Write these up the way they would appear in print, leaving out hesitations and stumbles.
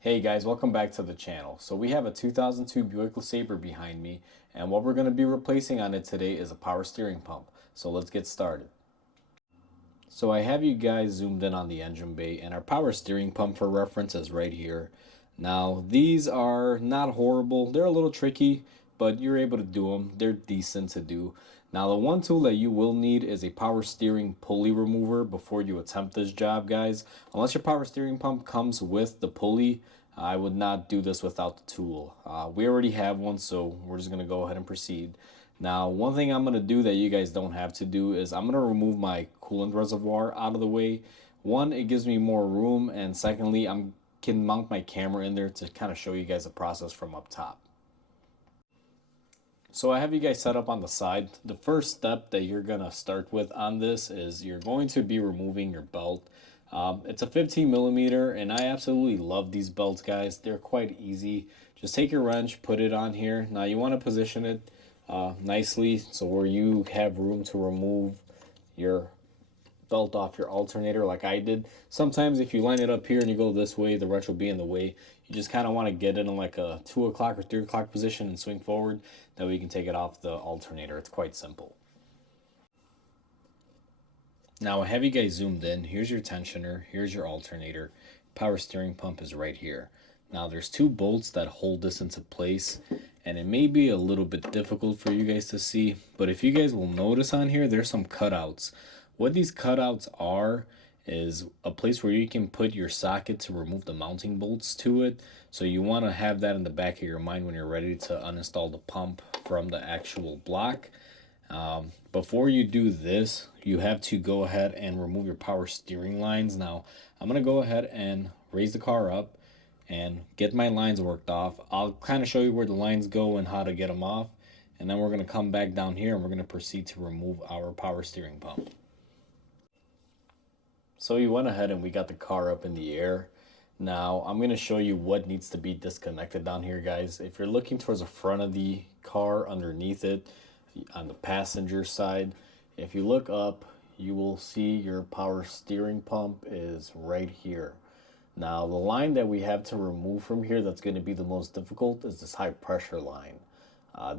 Hey guys, welcome back to the channel. So we have a 2002 Buick Lesabre behind me, and what we're going to be replacing on it today is a power steering pump. So let's get started. So I have you guys zoomed in on the engine bay, and our power steering pump for reference is right here. Now these are not horrible, they're a little tricky, but you're able to do them. They're decent to do. Now the one tool that you will need is a power steering pulley remover before you attempt this job, guys. Unless your power steering pump comes with the pulley, I would not do this without the tool. We already have one, so we're just going to go ahead and proceed. Now, one thing I'm going to do that you guys don't have to do is I'm going to remove my coolant reservoir out of the way. One, it gives me more room, and secondly, I can mount my camera in there to kind of show you guys the process from up top. So I have you guys set up on the side. The first step that you're going to start with on this is you're going to be removing your belt. It's a 15 millimeter, and I absolutely love these belts, guys. They're quite easy. Just take your wrench, put it on here. Now you want to position it nicely so where you have room to remove your belt off your alternator like I did. Sometimes if you line it up here and you go this way, the wrench will be in the way. You just kind of want to get it in like a 2 o'clock or 3 o'clock position and swing forward. That way you can take it off the alternator. It's quite simple. Now I have you guys zoomed in. Here's your tensioner. Here's your alternator. Power steering pump is right here. Now there's two bolts that hold this into place, and it may be a little bit difficult for you guys to see, but if you guys will notice on here, there's some cutouts. What these cutouts are is a place where you can put your socket to remove the mounting bolts to it. So you want to have that in the back of your mind when you're ready to uninstall the pump from the actual block. Before you do this, you have to go ahead and remove your power steering lines. Now, I'm going to go ahead and raise the car up and get my lines worked off. I'll kind of show you where the lines go and how to get them off. And then we're going to come back down here and we're going to proceed to remove our power steering pump. So we went ahead and we got the car up in the air. Now I'm going to show you what needs to be disconnected down here, guys. If you're looking towards the front of the car, underneath it, on the passenger side, if you look up, you will see your power steering pump is right here. Now the line that we have to remove from here that's going to be the most difficult is this high pressure line.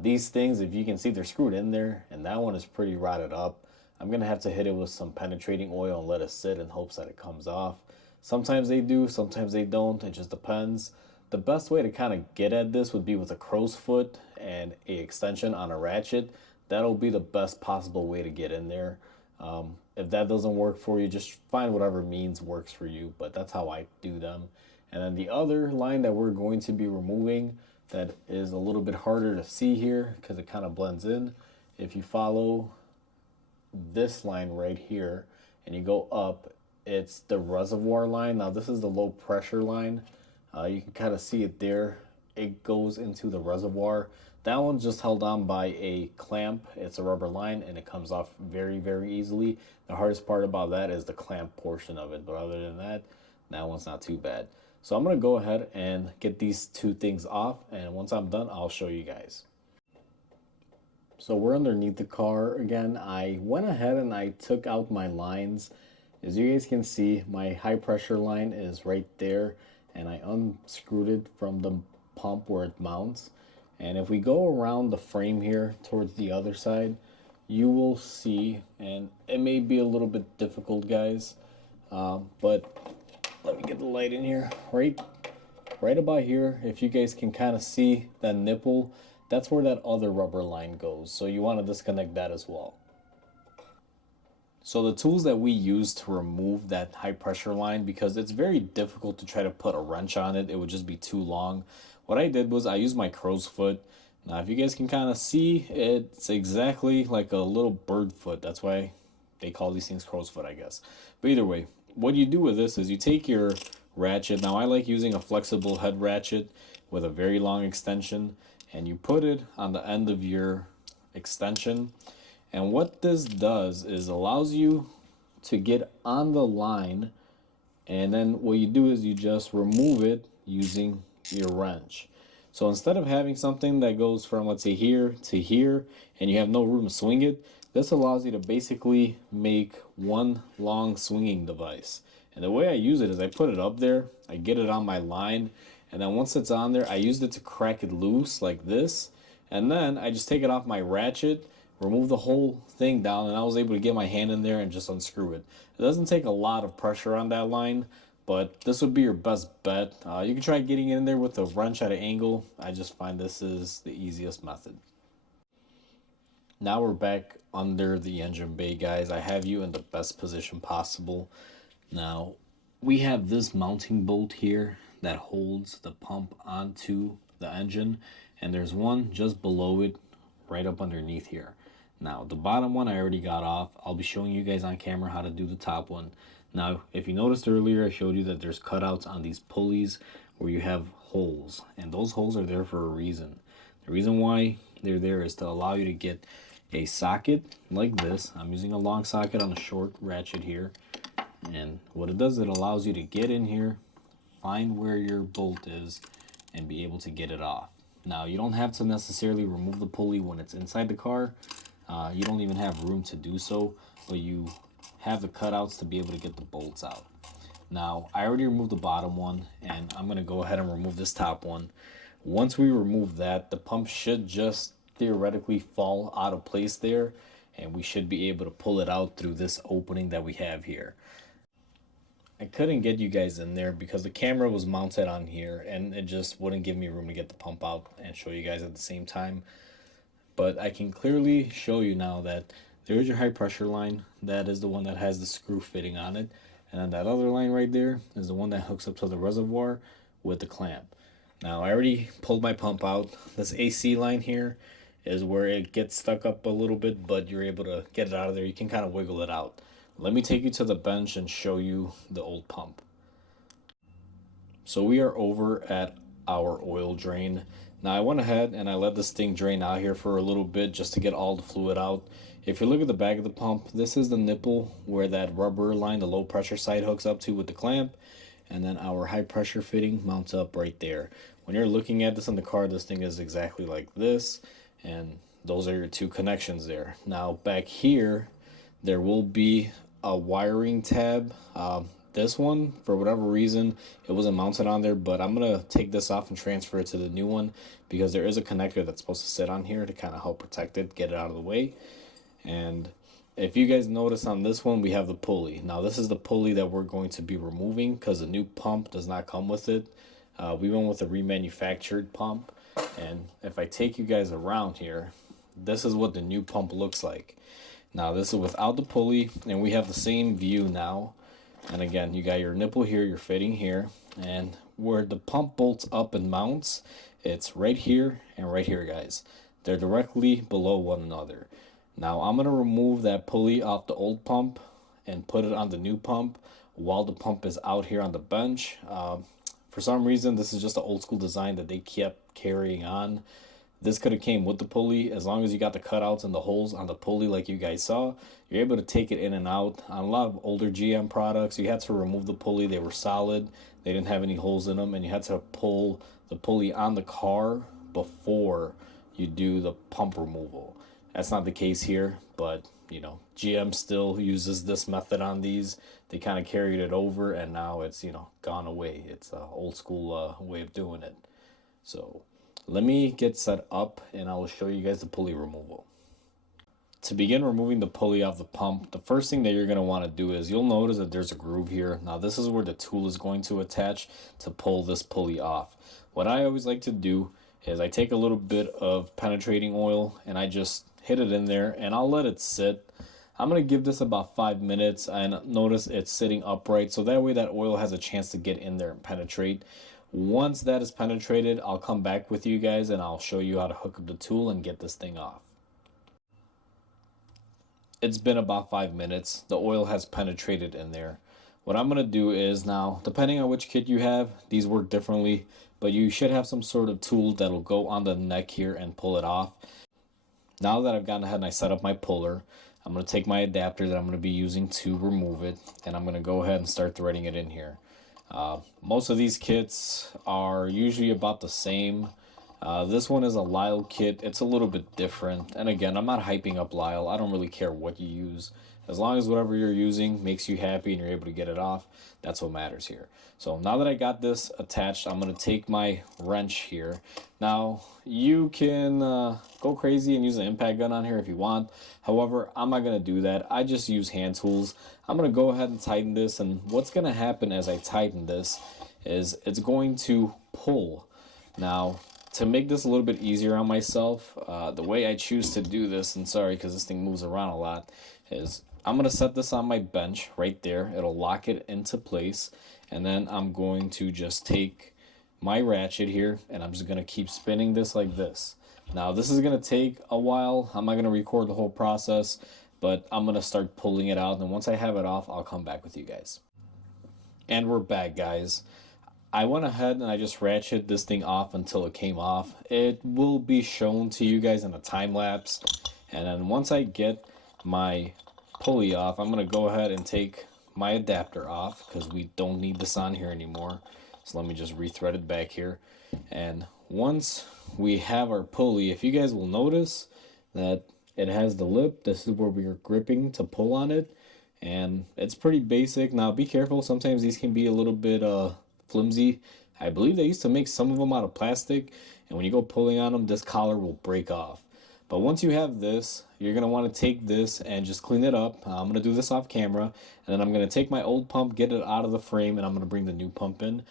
These things, if you can see, they're screwed in there, and that one is pretty rotted up. I'm going to have to hit it with some penetrating oil and let it sit in hopes that it comes off. Sometimes they do, sometimes they don't. It just depends. The best way to kind of get at this would be with a crow's foot and a extension on a ratchet. That'll be the best possible way to get in there. If that doesn't work for you, just find whatever means works for you, but that's how I do them. And then the other line that we're going to be removing that is a little bit harder to see here because it kind of blends in. If you follow this line right here and you go up, it's the reservoir line. Now this is the low pressure line. You can kind of see it there. It goes into the reservoir. That one's just held on by a clamp. It's a rubber line and it comes off very, very easily. The hardest part about that is the clamp portion of it, but other than that, that one's not too bad. So I'm going to go ahead and get these two things off, and once I'm done, I'll show you guys. So we're underneath the car again. I went ahead and I took out my lines. As you guys can see, my high pressure line is right there, and I unscrewed it from the pump where it mounts. And if we go around the frame here towards the other side, you will see, and it may be a little bit difficult, guys, but let me get the light in here. Right about here, if you guys can kind of see that nipple, that's where that other rubber line goes. So you want to disconnect that as well. So the tools that we use to remove that high pressure line, because it's very difficult to try to put a wrench on it, it would just be too long. What I did was I used my crow's foot. Now if you guys can kind of see, it's exactly like a little bird foot. That's why they call these things crow's foot, I guess. But either way, what you do with this is you take your ratchet. Now I like using a flexible head ratchet with a very long extension, and you put it on the end of your extension. And what this does is allows you to get on the line, and then what you do is you just remove it using your wrench. So instead of having something that goes from, let's say, here to here, and you have no room to swing it, this allows you to basically make one long swinging device. And the way I use it is I put it up there, I get it on my line, and then once it's on there, I used it to crack it loose like this, and then I just take it off my ratchet, remove the whole thing down, and I was able to get my hand in there and just unscrew it. It doesn't take a lot of pressure on that line, but this would be your best bet. You can try getting in there with a wrench at an angle. I just find this is the easiest method. Now we're back under the engine bay, guys. I have you in the best position possible. Now, we have this mounting bolt here that holds the pump onto the engine, and there's one just below it, right up underneath here. Now, the bottom one I already got off. I'll be showing you guys on camera how to do the top one. Now, if you noticed earlier, I showed you that there's cutouts on these pulleys where you have holes, and those holes are there for a reason. The reason why they're there is to allow you to get a socket like this. I'm using a long socket on a short ratchet here, and what it does, it allows you to get in here, find where your bolt is, and be able to get it off. Now, you don't have to necessarily remove the pulley when it's inside the car. You don't even have room to do so, but you have the cutouts to be able to get the bolts out. Now, I already removed the bottom one, and I'm going to go ahead and remove this top one. Once we remove that, the pump should just theoretically fall out of place there, and we should be able to pull it out through this opening that we have here. I couldn't get you guys in there because the camera was mounted on here, and it just wouldn't give me room to get the pump out and show you guys at the same time. But I can clearly show you now that there's your high pressure line. That is the one that has the screw fitting on it. And then that other line right there is the one that hooks up to the reservoir with the clamp. Now, I already pulled my pump out. This AC line here is where it gets stuck up a little bit, but you're able to get it out of there. You can kind of wiggle it out. Let me take you to the bench and show you the old pump. So we are over at our oil drain. Now, I went ahead and I let this thing drain out here for a little bit just to get all the fluid out. If you look at the back of the pump, this is the nipple where that rubber line, the low pressure side, hooks up to with the clamp. And then our high pressure fitting mounts up right there. When you're looking at this in the car, this thing is exactly like this. And those are your two connections there. Now, back here, there will be a wiring tab. This one, for whatever reason, it wasn't mounted on there, but I'm going to take this off and transfer it to the new one because there is a connector that's supposed to sit on here to kind of help protect it, get it out of the way. And if you guys notice on this one, we have the pulley. Now, this is the pulley that we're going to be removing because the new pump does not come with it. We went with a remanufactured pump. And if I take you guys around here, this is what the new pump looks like. Now, this is without the pulley, and we have the same view now. And again, you got your nipple here, your fitting here, and where the pump bolts up and mounts, it's right here and right here, guys. They're directly below one another. Now, I'm going to remove that pulley off the old pump and put it on the new pump while the pump is out here on the bench. For some reason, this is just an old school design that they kept carrying on. This could have came with the pulley. As long as you got the cutouts and the holes on the pulley like you guys saw, you're able to take it in and out. On a lot of older GM products, you had to remove the pulley. They were solid. They didn't have any holes in them, and you had to pull the pulley on the car before you do the pump removal. That's not the case here, but you know, GM still uses this method on these. They kind of carried it over, and now it's, you know, gone away. It's an old school way of doing it. So let me get set up and I will show you guys the pulley removal. To begin removing the pulley off the pump, the first thing that you're going to want to do is you'll notice that there's a groove here. Now, this is where the tool is going to attach to pull this pulley off. What I always like to do is I take a little bit of penetrating oil and I just hit it in there and I'll let it sit. I'm going to give this about 5 minutes, and notice it's sitting upright, so that way that oil has a chance to get in there and penetrate. Once that is penetrated, I'll come back with you guys and I'll show you how to hook up the tool and get this thing off. It's been about 5 minutes. The oil has penetrated in there. What I'm going to do is now, depending on which kit you have, these work differently, but you should have some sort of tool that'll go on the neck here and pull it off. Now that I've gone ahead and I set up my puller, I'm going to take my adapter that I'm going to be using to remove it, and I'm going to go ahead and start threading it in here. Most of these kits are usually about the same. This one is a Lyle kit. It's a little bit different. And again, I'm not hyping up Lyle. I don't really care what you use As long as whatever you're using makes you happy and you're able to get it off, that's what matters here. So now that I got this attached, I'm going to take my wrench here. Now, you can go crazy and use an impact gun on here if you want. However, I'm not going to do that. I just use hand tools. I'm going to go ahead and tighten this, and what's going to happen as I tighten this is it's going to pull. Now, to make this a little bit easier on myself, the way I choose to do this, and sorry because this thing moves around a lot, is I'm going to set this on my bench right there. It'll lock it into place, and then I'm going to just take my ratchet here, and I'm just going to keep spinning this like this. Now, this is going to take a while. I'm not going to record the whole process, but I'm going to start pulling it out, and once I have it off, I'll come back with you guys. And we're back, guys. I went ahead and I just ratcheted this thing off until it came off. It will be shown to you guys in a time lapse. And then once I get my pulley off, I'm going to go ahead and take my adapter off because we don't need this on here anymore. So let me just rethread it back here. And once we have our pulley, if you guys will notice that it has the lip, this is where we're gripping to pull on it. And it's pretty basic. Now be careful, sometimes these can be a little bit flimsy. I believe they used to make some of them out of plastic, and when you go pulling on them, this collar will break off. But once you have this, you're going to want to take this and just clean it up. I'm going to do this off camera, and then I'm going to take my old pump, get it out of the frame, and I'm going to bring the new pump in.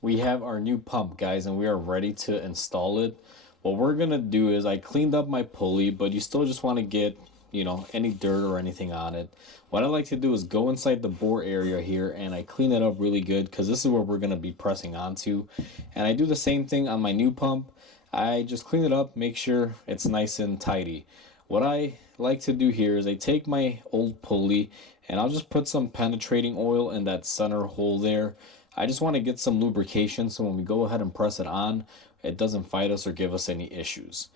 We have our new pump, guys, and we are ready to install it. What we're going to do is I cleaned up my pulley, but you still just want to get, you know, any dirt or anything on it. What I like to do is go inside the bore area here and I clean it up really good because this is where we're going to be pressing onto. And I do the same thing on my new pump. I just clean it up, make sure it's nice and tidy. What I like to do here is I take my old pulley and I'll just put some penetrating oil in that center hole there. I just want to get some lubrication so when we go ahead and press it on, it doesn't fight us or give us any issues.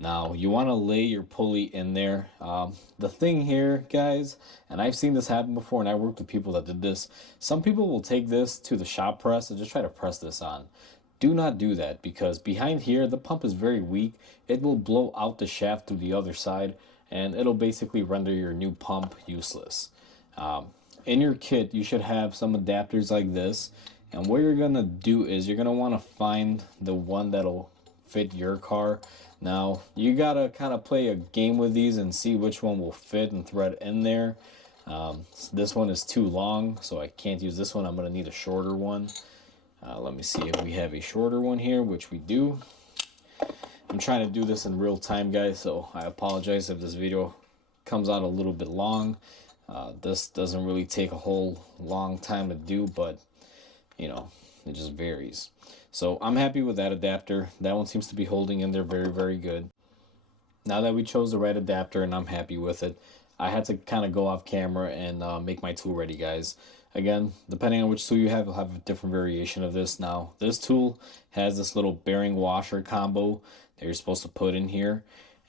Now, you want to lay your pulley in there. The thing here, guys, and I've seen this happen before, and I worked with people that did this. Some people will take this to the shop press and just try to press this on. Do not do that because behind here, the pump is very weak. It will blow out the shaft to the other side, and it'll basically render your new pump useless. In your kit, you should have some adapters like this, and what you're going to do is you're going to want to find the one that'll fit your car. Now, you gotta kind of play a game with these and see which one will fit and thread in there. This one is too long, so I can't use this one. I'm gonna need a shorter one. Let me see if we have a shorter one here, which we do. I'm trying to do this in real time, guys, so I apologize if this video comes out a little bit long. This doesn't really take a whole long time to do, but, you know, it just varies. So I'm happy with that adapter. That one seems to be holding in there very, very good. Now that we chose the right adapter and I'm happy with it, I had to kind of go off camera and make my tool ready, guys. Again, depending on which tool you have, you'll have a different variation of this. Now, this tool has this little bearing washer combo that you're supposed to put in here.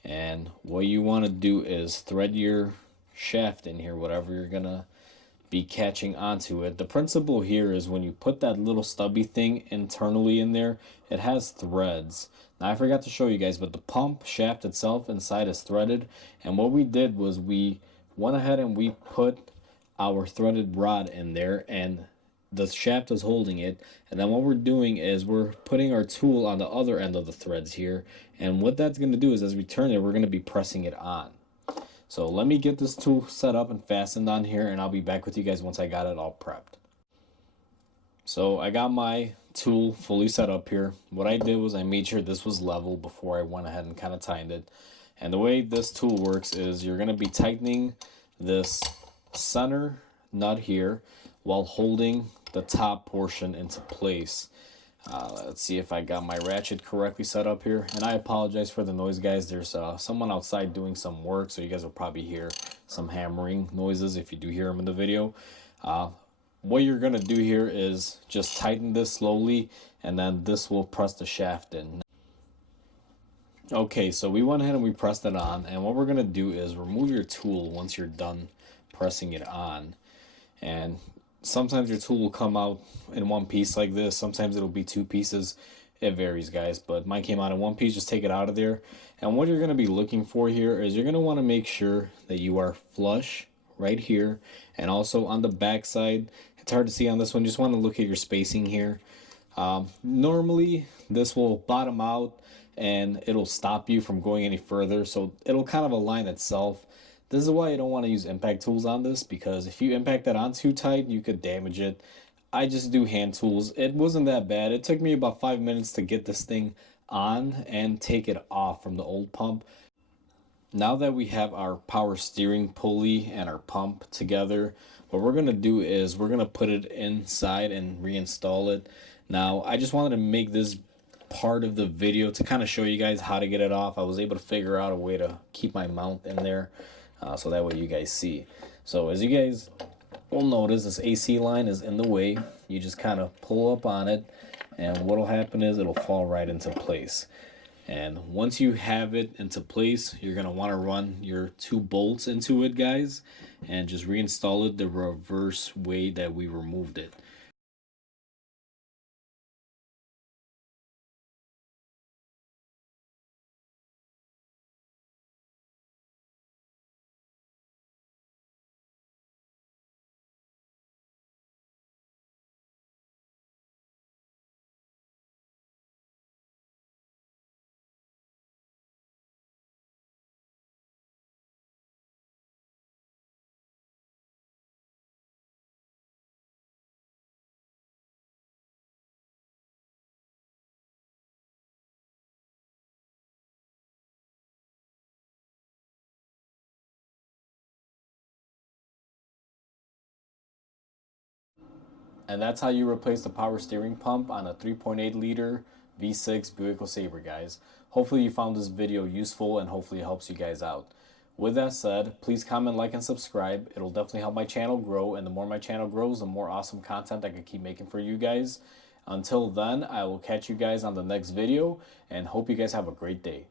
And what you want to do is thread your shaft in here, whatever you're going to be catching onto it. The principle here is when you put that little stubby thing internally in there, it has threads. Now I forgot to show you guys, but the pump shaft itself inside is threaded, and what we did was we went ahead and we put our threaded rod in there and the shaft is holding it, and then what we're doing is we're putting our tool on the other end of the threads here, and what that's going to do is as we turn it, we're going to be pressing it on. So let me get this tool set up and fastened on here, and I'll be back with you guys once I got it all prepped. So I got my tool fully set up here. What I did was I made sure this was level before I went ahead and kind of tightened it. And the way this tool works is you're going to be tightening this center nut here while holding the top portion into place. Let's see if I got my ratchet correctly set up here. And I apologize for the noise, guys. There's someone outside doing some work, so you guys will probably hear some hammering noises if you do hear them in the video. What you're going to do here is just tighten this slowly, and then this will press the shaft in. Okay, so we went ahead and we pressed it on, and what we're going to do is remove your tool once you're done pressing it on. And sometimes your tool will come out in one piece like this, sometimes it'll be two pieces. It varies, guys, but mine came out in one piece. Just take it out of there. And what you're going to be looking for here is you're going to want to make sure that you are flush right here, and also on the back side. It's hard to see on this one. Just want to look at your spacing here. Normally this will bottom out and it'll stop you from going any further, so it'll kind of align itself. This is why you don't want to use impact tools on this, because if you impact that on too tight, you could damage it. I just do hand tools. It wasn't that bad. It took me about 5 minutes to get this thing on and take it off from the old pump. Now that we have our power steering pulley and our pump together, what we're going to do is we're going to put it inside and reinstall it. Now, I just wanted to make this part of the video to kind of show you guys how to get it off. I was able to figure out a way to keep my mount in there, so that way you guys see. So as you guys will notice, this AC line is in the way. You just kind of pull up on it, and what'll happen is it'll fall right into place. And once you have it into place, you're going to want to run your 2 bolts into it, guys, and just reinstall it the reverse way that we removed it. And that's how you replace the power steering pump on a 3.8 liter V6 Buick Lesabre, guys. Hopefully you found this video useful, and hopefully it helps you guys out. With that said, please comment, like, and subscribe. It'll definitely help my channel grow, and the more my channel grows, the more awesome content I can keep making for you guys. Until then, I will catch you guys on the next video, and hope you guys have a great day.